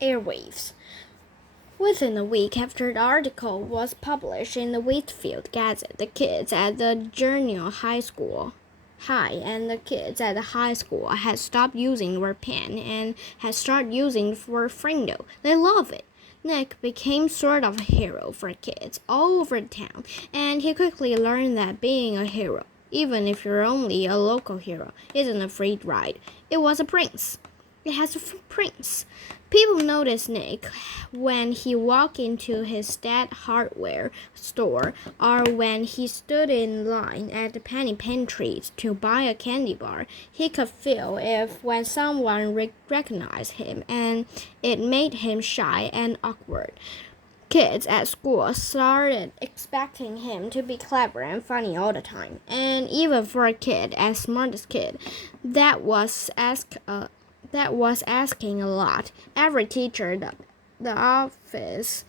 airwaves. Within a week after the article was published in the Wheatfield Gazette, the kids at the junior high and the kids at the high school had stopped using their pen and had started using for Frindle. They love it. Nick became sort of a hero for kids all over the town, and he quickly learned that being a hero, even if you're only a local hero, isn't a free ride. It was a prince. It has a prince. People noticed Nick when he walked into his dad's hardware store or when he stood in line at the penny pantry to buy a candy bar. He could feel if when someone recognized him, and it made him shy and awkward. Kids at school started expecting him to be clever and funny all the time, and even for a kid as smart as kid, that was asking a lot. Every teacher, the office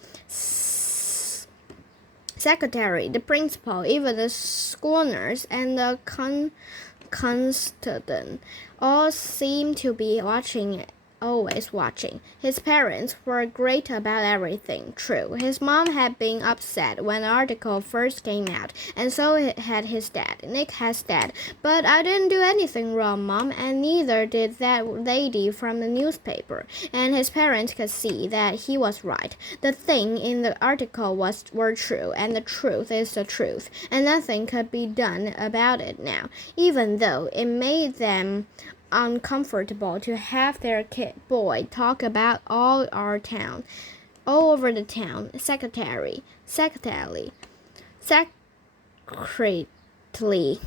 secretary, the principal, even the school nurse, and the consultant all seemed to be always watching. His parents were great about everything. True, his mom had been upset when the article first came out, and so had his dad. Nick has dad. But I didn't do anything wrong, Mom, and neither did that lady from the newspaper. And his parents could see that he was right. The thing in the article were true, and the truth is the truth, and nothing could be done about it now, even though it made them uncomfortable to have their boy talk about all over the town. Secretly,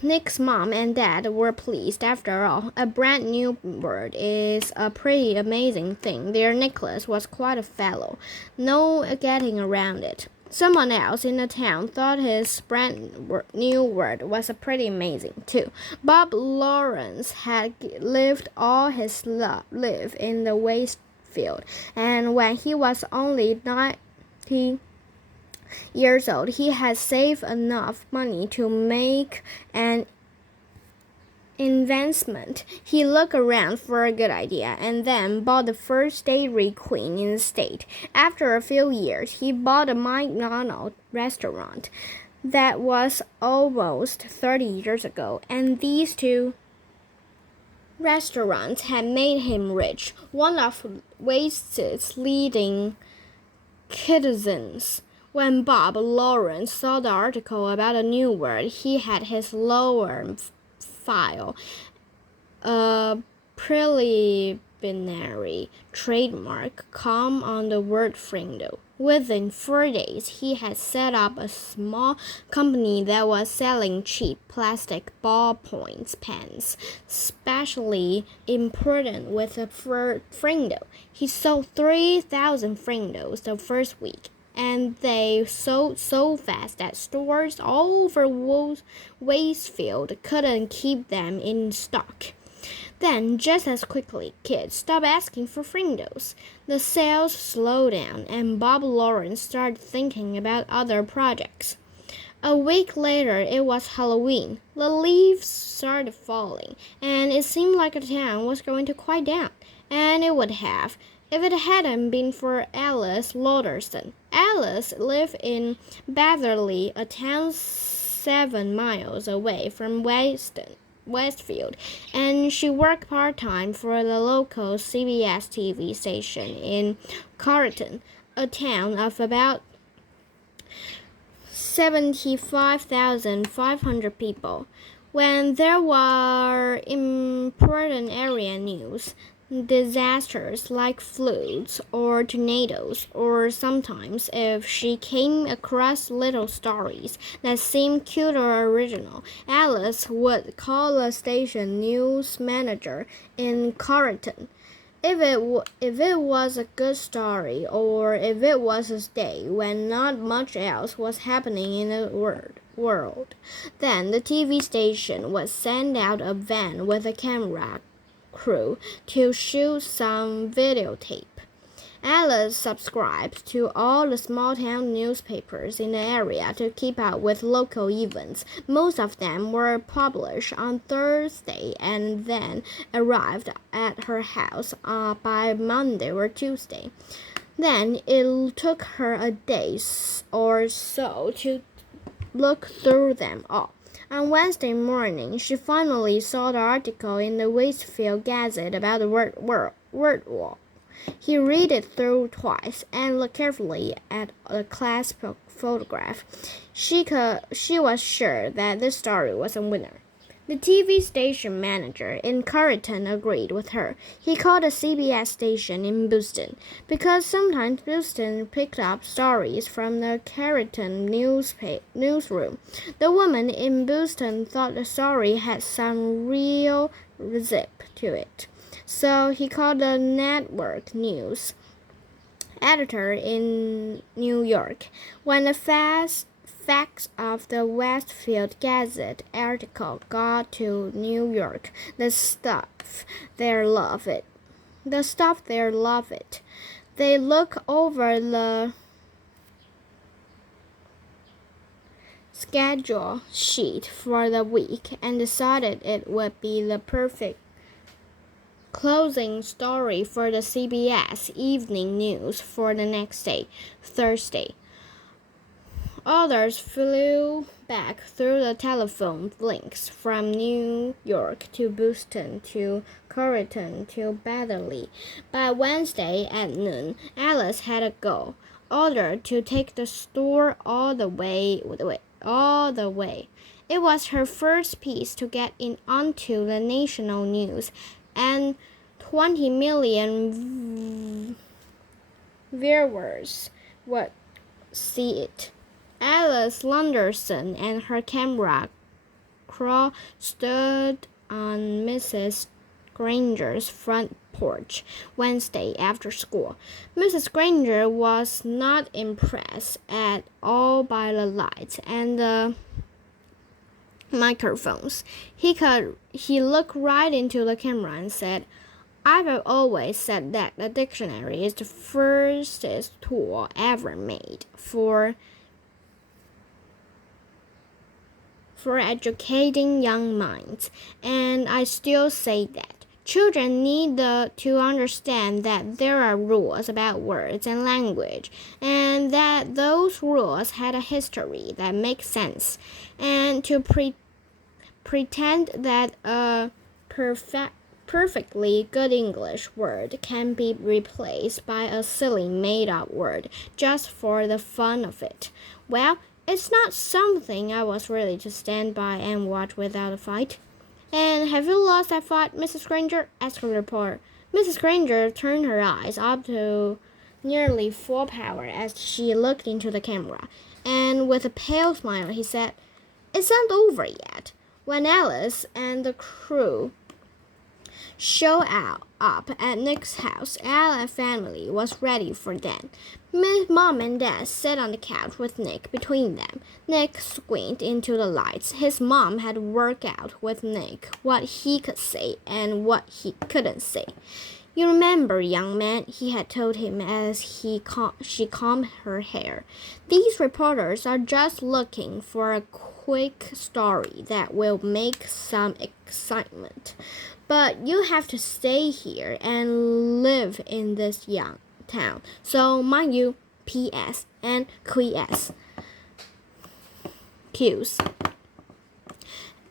Nick's mom and dad were pleased. After all, a brand new bird is a pretty amazing thing. Their Nicholas was quite a fellow. No getting around it. Someone else in the town thought his brand new word was pretty amazing, too. Bob Lawrence had lived all his life in the waste field, and when he was only 90 years old, he had saved enough money to make an investment. He looked around for a good idea and then bought the first Dairy Queen in the state. After a few years, he bought a McDonald's restaurant. That was almost 30 years ago, and these two restaurants had made him rich, one of Waste's leading citizens. When Bob Lawrence saw the article about a new word, he had his lower file, a preliminary trademark come on the word Frindle. Within 4 days, he had set up a small company that was selling cheap plastic ballpoint pens, specially important with a Frindle. He sold 3,000 Frindles the first week, and they sold so fast that stores all over Wastefield couldn't keep them in stock. Then, just as quickly, kids stopped asking for Frindles. The sales slowed down, and Bob Lawrence started thinking about other projects. A week later, it was Halloween. The leaves started falling, and it seemed like the town was going to quiet down, and it would have, if it hadn't been for Alice Lauderson. Alice lived in Batherley, a town 7 miles away from Westfield, and she worked part-time for the local CBS TV station in Carleton, a town of about 75,500 people. When there were important area news, disasters like floods or tornadoes, or sometimes if she came across little stories that seemed cute or original, Alice would call a station news manager in Carleton. If it was a good story, or if it was a day when not much else was happening in the world, then the TV station would send out a van with a camera crew to shoot some videotape. Alice subscribed to all the small-town newspapers in the area to keep up with local events. Most of them were published on Thursday and then arrived at her house by Monday or Tuesday. Then it took her a day or so to look through them all. On Wednesday morning, she finally saw the article in the Westfield Gazette about the word wall. He read it through twice and looked carefully at the class photograph. She was sure that this story was a winner. The TV station manager in Carrollton agreed with her. He called a CBS station in Boston, because sometimes Boston picked up stories from the Carrollton newsroom. The woman in Boston thought the story had some real zip to it. So he called the network news editor in New York. When the facts of the Westfield Gazette article got to New York, the staff there loved it. They looked over the schedule sheet for the week and decided it would be the perfect closing story for the CBS Evening News for the next day, Thursday. Others flew back through the telephone links from New York to Boston to Carrollton to Bethany. By Wednesday at noon, Alice had a go, ordered to take the store all the way. It was her first piece to get in onto the national news, and 20 million viewers would see it. Alice Lunderson and her camera crew stood on Mrs. Granger's front porch Wednesday after school. Mrs. Granger was not impressed at all by the lights and the microphones. He looked right into the camera and said, "I've always said that the dictionary is the fastest tool ever made for educating young minds, and I still say that. Children need to understand that there are rules about words and language, and that those rules had a history that makes sense, and to pretend that a perfectly good English word can be replaced by a silly made-up word just for the fun of it. Well, it's not something I was ready to stand by and watch without a fight." "And have you lost that fight, Mrs. Granger?" asked the reporter. Mrs. Granger turned her eyes up to nearly full power as she looked into the camera, and with a pale smile he said, "It's not over yet. When Alice and the crew showed up at Nick's house, Alice's family was ready for them. Mom and Dad sat on the couch with Nick between them. Nick squinted into the lights. His mom had worked out with Nick what he could say and what he couldn't say. "You remember, young man," he had told him as she combed her hair, "these reporters are just looking for a quick story that will make some excitement. But you have to stay here and live in this young town. So mind you, P.S. and Q.S. Q's."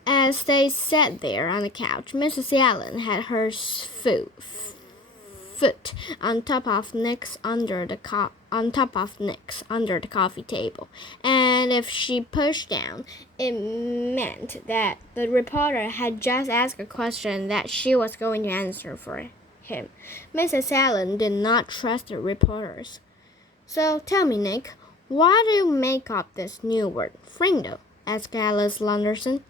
As they sat there on the couch, Mrs. Allen had her foot on top of Nick's under the coffee table, and if she pushed down, it meant that the reporter had just asked a question that she was going to answer for him. Mrs. Allen did not trust the reporters. "So tell me, Nick, why do you make up this new word, Frindle?" asked Alice Lunderson.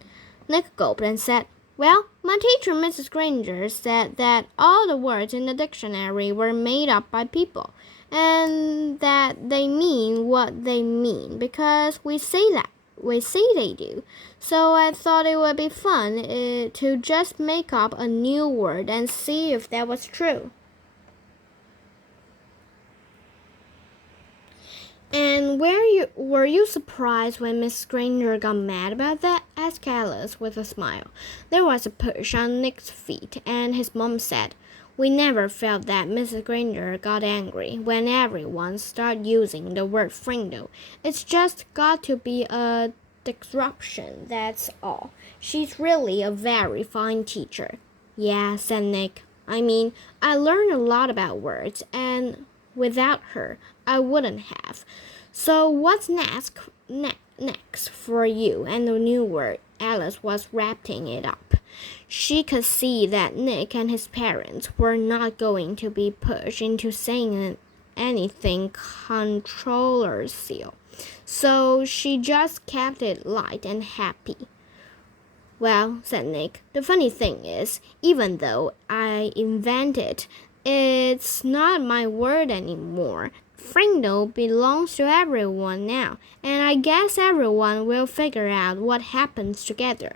Nick gulped and said, "Well, my teacher, Mrs. Granger, said that all the words in the dictionary were made up by people, and that they mean what they mean because we say they do. So I thought it would be fun to just make up a new word and see if that was true." were you surprised when Miss Granger got mad about that? Asked Alice with a smile. There was a push on Nick's feet, and his mom said, We never felt that Mrs. Granger got angry when everyone started using the word Frindle. It's just got to be a disruption, that's all. She's really a very fine teacher. Yeah, said Nick. I mean, I learned a lot about words, and without her, I wouldn't have. So what's next for you and the new word? Alice was wrapping it up. She could see that Nick and his parents were not going to be pushed into saying anything controversial. So she just kept it light and happy. Well, said Nick, the funny thing is, even though I invented it's not my word anymore. Frindle belongs to everyone now, and I guess everyone will figure out what happens together.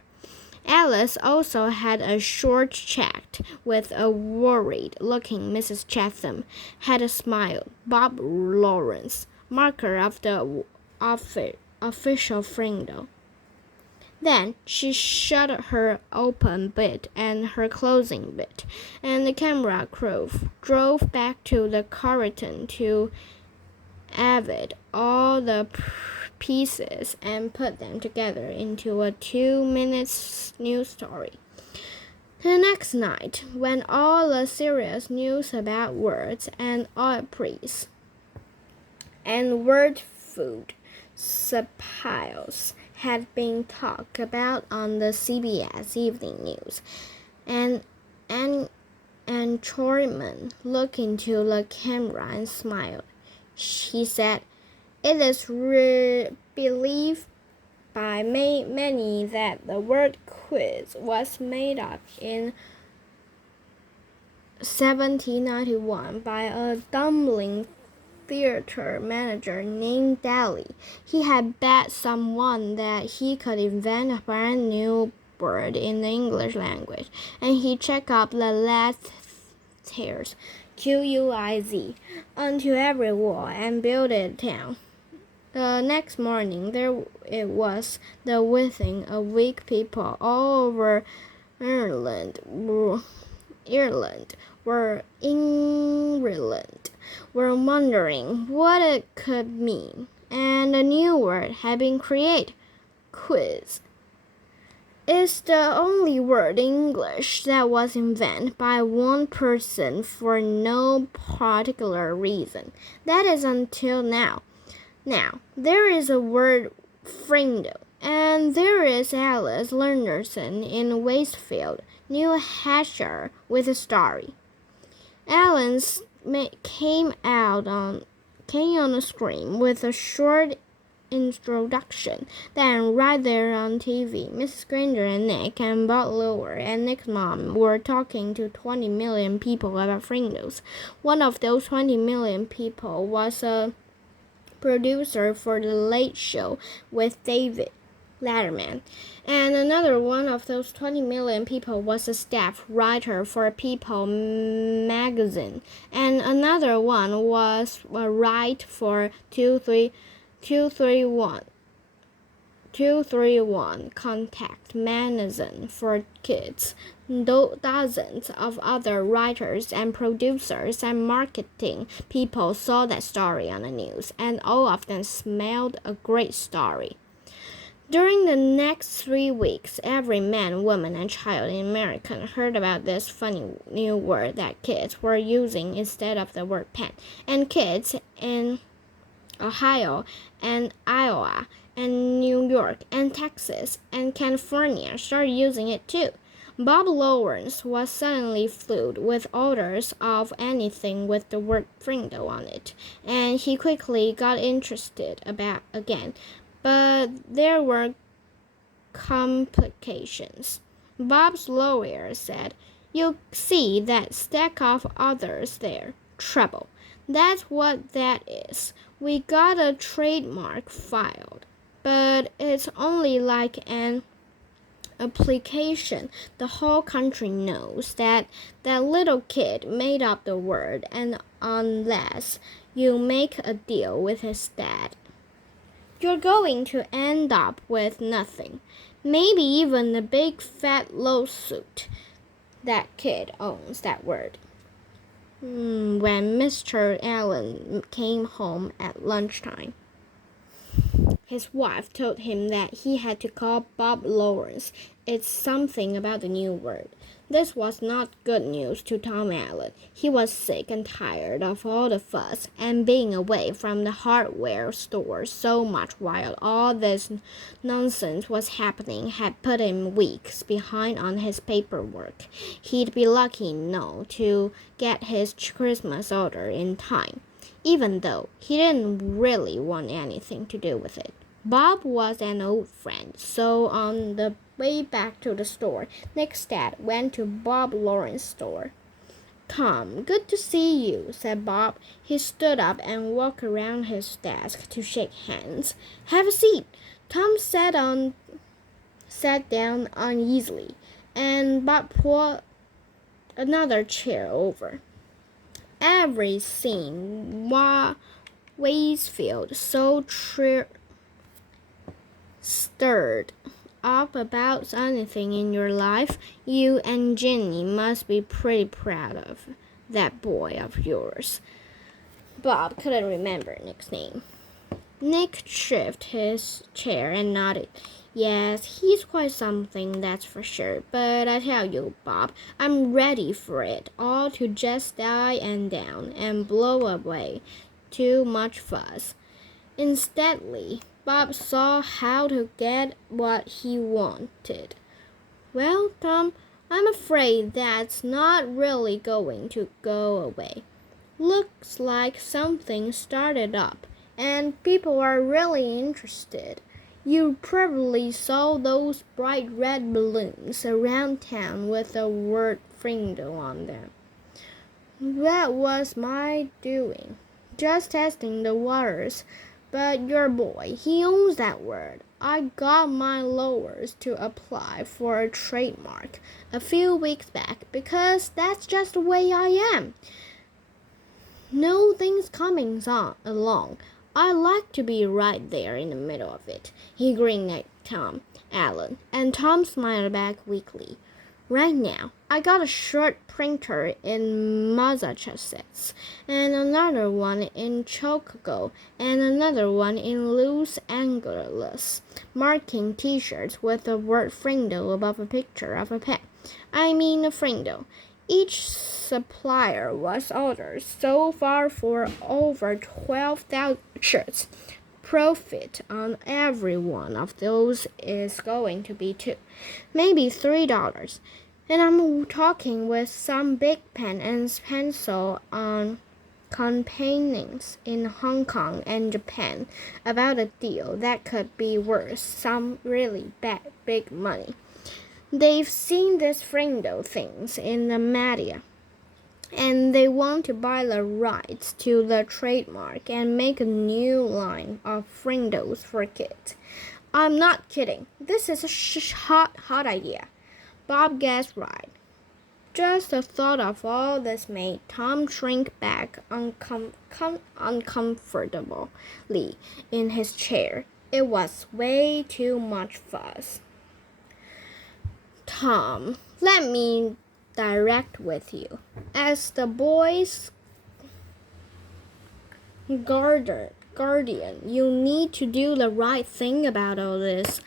Alice also had a short chat with a worried-looking Mrs. Chatham, had a smile. Bob Lawrence, marker of the official Frindle. Then she shut her open bit and her closing bit, and the camera crew drove back to the Carlton to avid all the pieces and put them together into a 2-minute news story. The next night, when all the serious news about words and oil-priests and word food supplies had been talked about on the CBS Evening News, and Troyman looked into the camera and smiled. She said, It is believed by many that the word quiz was made up in 1791 by a dumbling theater manager named Daly. He had bet someone that he could invent a brand new word in the English language, and he checked up the letters Q-U-I-Z onto every wall and built it down. The next morning, there it was. Within a week, people all over Ireland were wondering what it could mean, and a new word had been created, quiz. It's the only word in English that was invented by one person for no particular reason. That is until now. Now, there is a word Frindle, and there is Alice Lernerson in Wastefield, New Hampshire, with a story. Alice came on the screen with a short introduction. Then, right there on TV, Mrs. Granger and Nick and Bob Lower and Nick's mom were talking to 20 million people about Frindles. One of those 20 million people was a producer for The Late Show with David Letterman, and another one of those 20 million people was a staff writer for People magazine, and another one was a writer for 231 Contact magazine for kids. Dozens of other writers and producers and marketing people saw that story on the news, and all of them smelled a great story. During the next 3 weeks, every man, woman, and child in America heard about this funny new word that kids were using instead of the word pen, and kids in Ohio and Iowa and New York and Texas and California started using it too. Bob Lawrence was suddenly flooded with orders of anything with the word Frindle on it, and he quickly got interested again. But there were complications. Bob's lawyer said, You see that stack of others there? Trouble. That's what that is. We got a trademark filed, but it's only like an application. The whole country knows that that little kid made up the word, and unless you make a deal with his dad, you're going to end up with nothing. Maybe even a big fat lawsuit. That kid owns that word. When Mr. Allen came home at lunchtime, his wife told him that he had to call Bob Lawrence. It's something about the new word. This was not good news to Tom Allen. He was sick and tired of all the fuss and being away from the hardware store so much while all this nonsense was happening had put him weeks behind on his paperwork. He'd be lucky now to get his Christmas order in time, even though he didn't really want anything to do with it. Bob was an old friend, so on the way back to the store, Nick's dad went to Bob Lawrence's store. "Tom, good to see you," said Bob. He stood up and walked around his desk to shake hands. "Have a seat." Tom sat down uneasily, and Bob pulled another chair over. Every scene Waitsfield so stirred up about anything in your life, you and Jenny must be pretty proud of that boy of yours. Bob couldn't remember Nick's name. Nick shifted his chair and nodded. "Yes, he's quite something, that's for sure. But I tell you, Bob, I'm ready for it all to just die and down and blow away too much fuss." Instantly, Bob saw how to get what he wanted. "Well, Tom, I'm afraid that's not really going to go away. Looks like something started up, and people are really interested. You probably saw those bright red balloons around town with the word Frindle on them." "That was my doing, just testing the waters. But your boy, he owns that word. I got my lawyers to apply for a trademark a few weeks back because that's just the way I am. No things coming along. I like to be right there in the middle of it." He grinned at Tom Allen, and Tom smiled back weakly. "Right now, I got a short printer in Massachusetts, and another one in Chicago, and another one in Los Angeles, marking T-shirts with the word Frindle above a picture of a pen. I mean a Frindle. Each supplier was ordered so far for over 12,000 shirts. Profit on every one of those is going to be $2, maybe $3. And I'm talking with some big pen and pencil on companies in Hong Kong and Japan about a deal that could be worth some really big money. They've seen these Frindle things in the media, and they want to buy the rights to the trademark and make a new line of Frindles for kids. I'm not kidding. This is a hot idea." Bob guessed right. Just the thought of all this made Tom shrink back uncomfortably in his chair. It was way too much fuss. "Tom, let me direct with you. As the boys' guardian, you need to do the right thing about all this.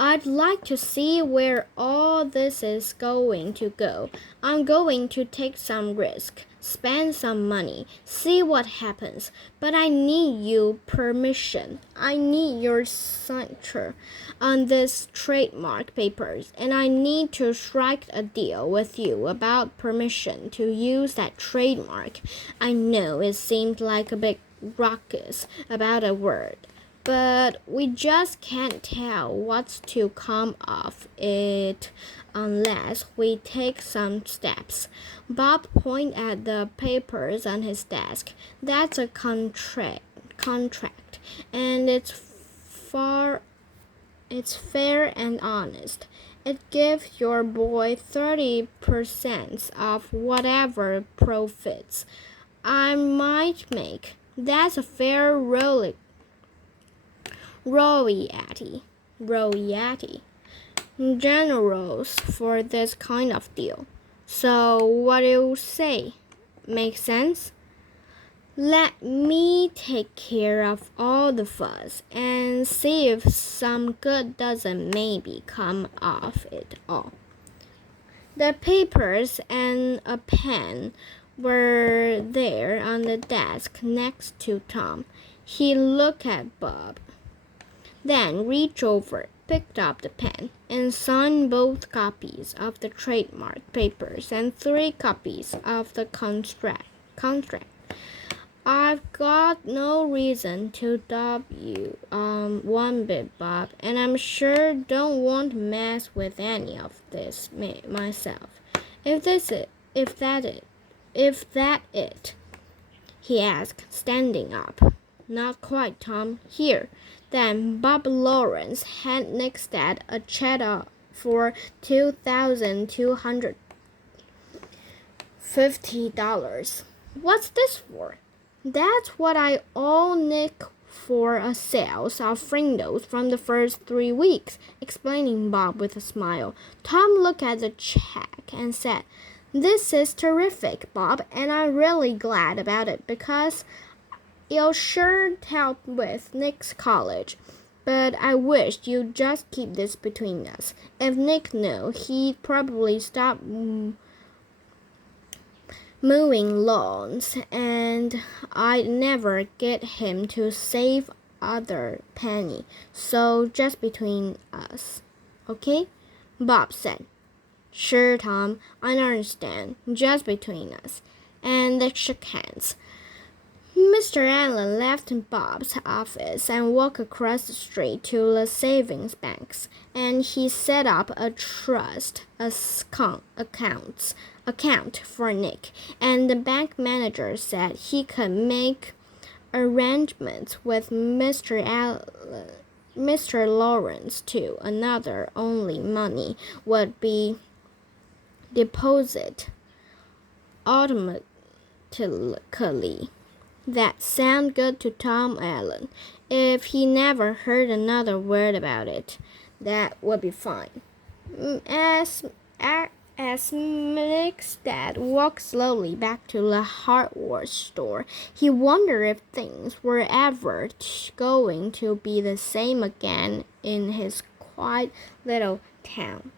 I'd like to see where all this is going to go. I'm going to take some risk, spend some money, see what happens. But I need your permission. I need your signature on this trademark papers, and I need to strike a deal with you about permission to use that trademark. I know it seemed like a big ruckus about a word, but we just can't tell what's to come of it unless we take some steps." Bob pointed at the papers on his desk. "That's a contract, and it's fair and honest. It gives your boy 30% of whatever profits I might make. That's a fair royalty generals for this kind of deal. So what do you say? Make sense? Let me take care of all the fuss and see if some good doesn't maybe come of it all. The papers and a pen were there on the desk next to Tom. He looked at Bob, then reached over, picked up the pen, and signed both copies of the trademark papers and 3 copies of the contract. I've got no reason to doubt you one bit, Bob, and I'm sure don't want to mess with any of this myself. If that it, he asked, standing up. Not quite, Tom. Here. Then Bob Lawrence had next at a check for $2,250. What's this for? That's what I owe Nick for a sales of Frindles from the first 3 weeks, explaining Bob with a smile. Tom looked at the check and said, This is terrific, Bob, and I'm really glad about it because it'll sure help with Nick's college. But I wish you'd just keep this between us. If Nick knew, he'd probably stop mowing lawns, and I'd never get him to save other penny. So just between us, okay? Bob said. Sure, Tom, I understand. Just between us. And they shook hands. Mr. Allen left Bob's office and walked across the street to the savings banks, and he set up a trust account for Nick, and the bank manager said he could make arrangements with Mr. Lawrence too. Another only money would be deposited automatically. That sounded good to Tom Allen. If he never heard another word about it, that would be fine. As Nick's dad walked slowly back to the hardware store, he wondered if things were ever going to be the same again in his quiet little town.